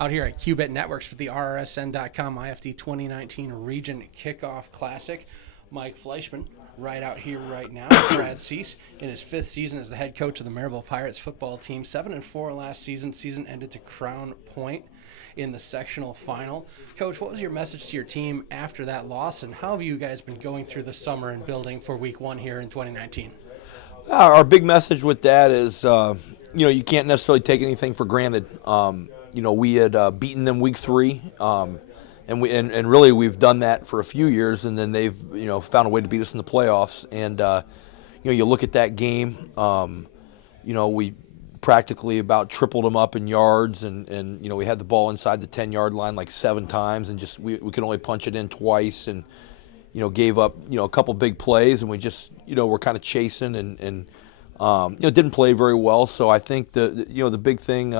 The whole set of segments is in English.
Out here at Qubit Networks for the RRSN.com IFD 2019 Region Kickoff Classic. Mike Fleischman right out here right now. Brad Seiss in his 5th season as the head coach of the Merrillville Pirates football team. 7-4 last season. Season ended to Crown Point in the sectional final. Coach, what was your message to your team after that loss, and how have you guys been going through the summer and building for week 1 here in 2019? Our big message with that is, you can't necessarily take anything for granted. We had beaten them week 3, and really we've done that for a few years, and then they've found a way to beat us in the playoffs. And you look at that game, we practically about tripled them up in yards, and we had the ball inside the 10-yard line like 7 times, and just we could only punch it in twice, and gave up a couple big plays, and we just were kind of chasing and didn't play very well. So I think the big thing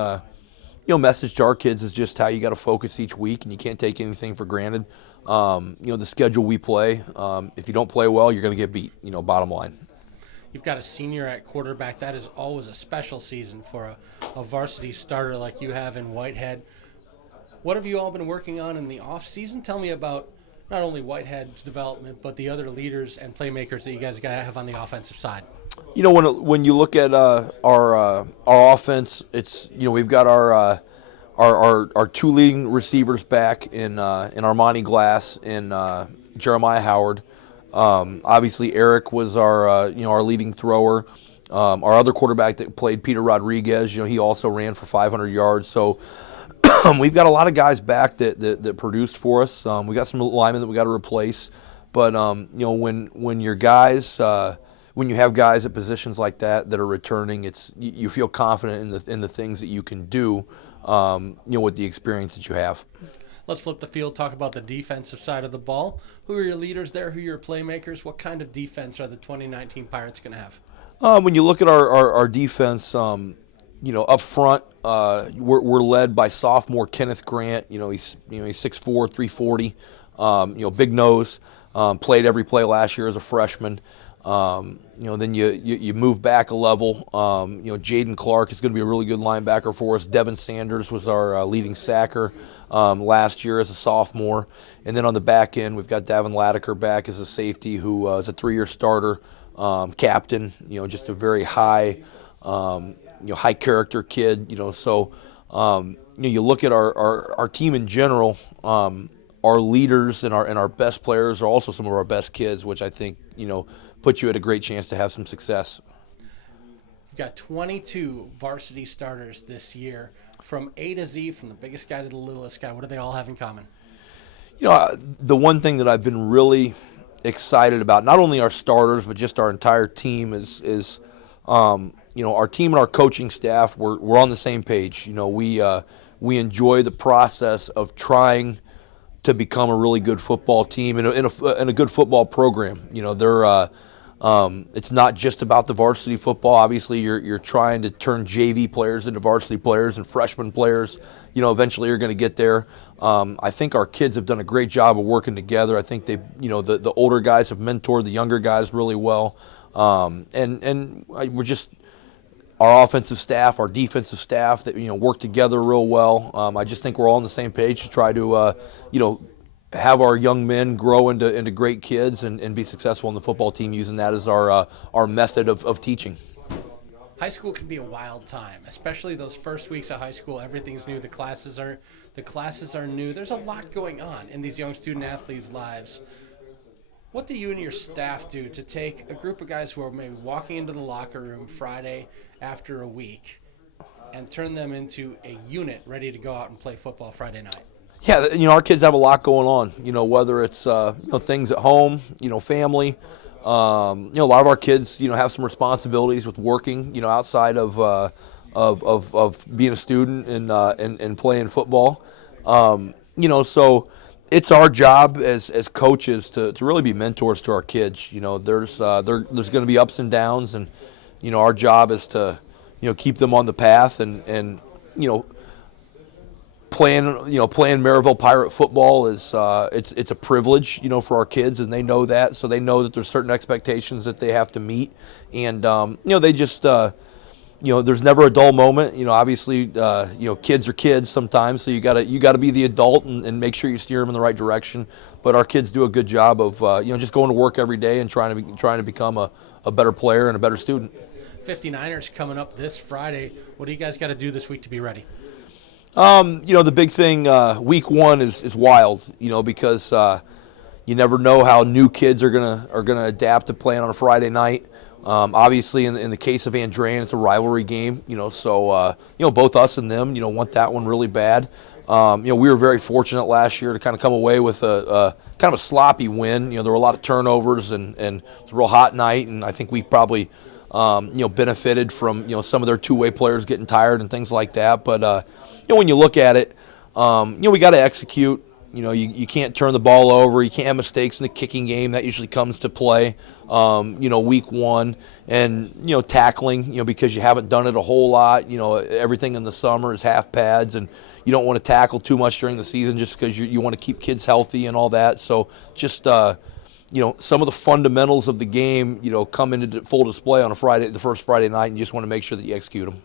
message to our kids is just how you got to focus each week, and you can't take anything for granted. The schedule we play, if you don't play well, you're going to get beat, bottom line. You've got a senior at quarterback. That is always a special season for a varsity starter like you have in Whitehead. What have you all been working on in the off season? Tell me about not only Whitehead's development, but the other leaders and playmakers that you guys got to have on the offensive side. When you look at our offense, it's we've got our 2 leading receivers back in Armani Glass and Jeremiah Howard. Obviously, Eric was our leading thrower. Our other quarterback that played, Peter Rodriguez, he also ran for 500 yards. So we've got a lot of guys back that produced for us. We got some linemen that we got to replace. But when your guys when you have guys at positions like that are returning, you feel confident in the things that you can do, with the experience that you have. Let's flip the field, talk about the defensive side of the ball. Who are your leaders there? Who are your playmakers? What kind of defense are the 2019 Pirates going to have? When you look at our defense, up front, we're led by sophomore Kenneth Grant. He's 6'4", 340, big nose. Played every play last year as a freshman. Then you move back a level. Jaden Clark is going to be a really good linebacker for us. Devin Sanders was our leading sacker last year as a sophomore. And then on the back end, we've got Davin Latiker back as a safety who is a 3-year starter, captain, just a very high character kid, So, you look at our team in general, our leaders and our best players are also some of our best kids, which I think, put you at a great chance to have some success. You've got 22 varsity starters this year, from A to Z, from the biggest guy to the littlest guy. What do they all have in common? The one thing that I've been really excited about, not only our starters, but just our entire team is our team and our coaching staff, we're on the same page. We enjoy the process of trying to become a really good football team and a good football program. It's not just about the varsity football. Obviously, you're trying to turn JV players into varsity players, and freshman players, eventually you're going to get there. I think our kids have done a great job of working together. I think the older guys have mentored the younger guys really well. We're just, our offensive staff, our defensive staff, that work together real well. I just think we're all on the same page to try to have our young men grow into great kids and be successful in the football team, using that as our method of teaching. High school can be a wild time, especially those first weeks of high school. Everything's new. The classes are new. There's a lot going on in these young student athletes' lives. What do you and your staff do to take a group of guys who are maybe walking into the locker room Friday after a week and turn them into a unit ready to go out and play football Friday night? Yeah, our kids have a lot going on, whether it's, things at home, family. A lot of our kids, have some responsibilities with working, outside of being a student and playing football. So it's our job as coaches to really be mentors to our kids. There's going to be ups and downs, and, our job is to, keep them on the path and playing Merrillville Pirate football is it's a privilege, for our kids, and they know that. So they know that there's certain expectations that they have to meet, and they just there's never a dull moment. Obviously, kids are kids sometimes, so you gotta be the adult and make sure you steer them in the right direction. But our kids do a good job of just going to work every day and trying to become a better player and a better student. 59ers coming up this Friday. What do you guys got to do this week to be ready? The big thing, week one is wild, because you never know how new kids are gonna adapt to playing on a Friday night. Obviously, in the case of Andrean, it's a rivalry game, so both us and them, want that one really bad. We were very fortunate last year to kind of come away with a kind of a sloppy win. There were a lot of turnovers and it was a real hot night, and I think we probably benefited from some of their two-way players getting tired and things like that. But when you look at it, we got to execute. You can't turn the ball over. You can't have mistakes in the kicking game. That usually comes to play, week one. And, tackling, because you haven't done it a whole lot. Everything in the summer is half pads, and you don't want to tackle too much during the season just because you want to keep kids healthy and all that. So just, some of the fundamentals of the game, come into full display on the first Friday night, and you just want to make sure that you execute them.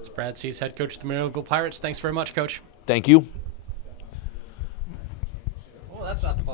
It's Brad Seiss, head coach of the Merrillville Pirates. Thanks very much, Coach. Thank you. Well, that's not the button.